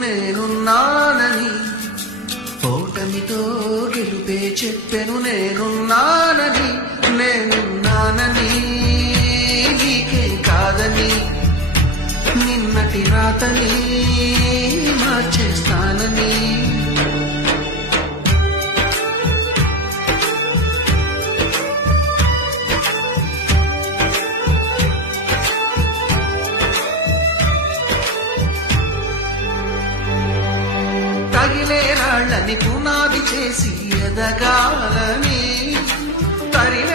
నేనున్నానని ఓటమితో గెలుపే చెప్పెను. నేనున్నానని నీకే కాదని నిన్నటి రాతని మార్చేస్తానని. తగిలే రాళ్ళని పునాది చేసి ఎదగాలని తరిలే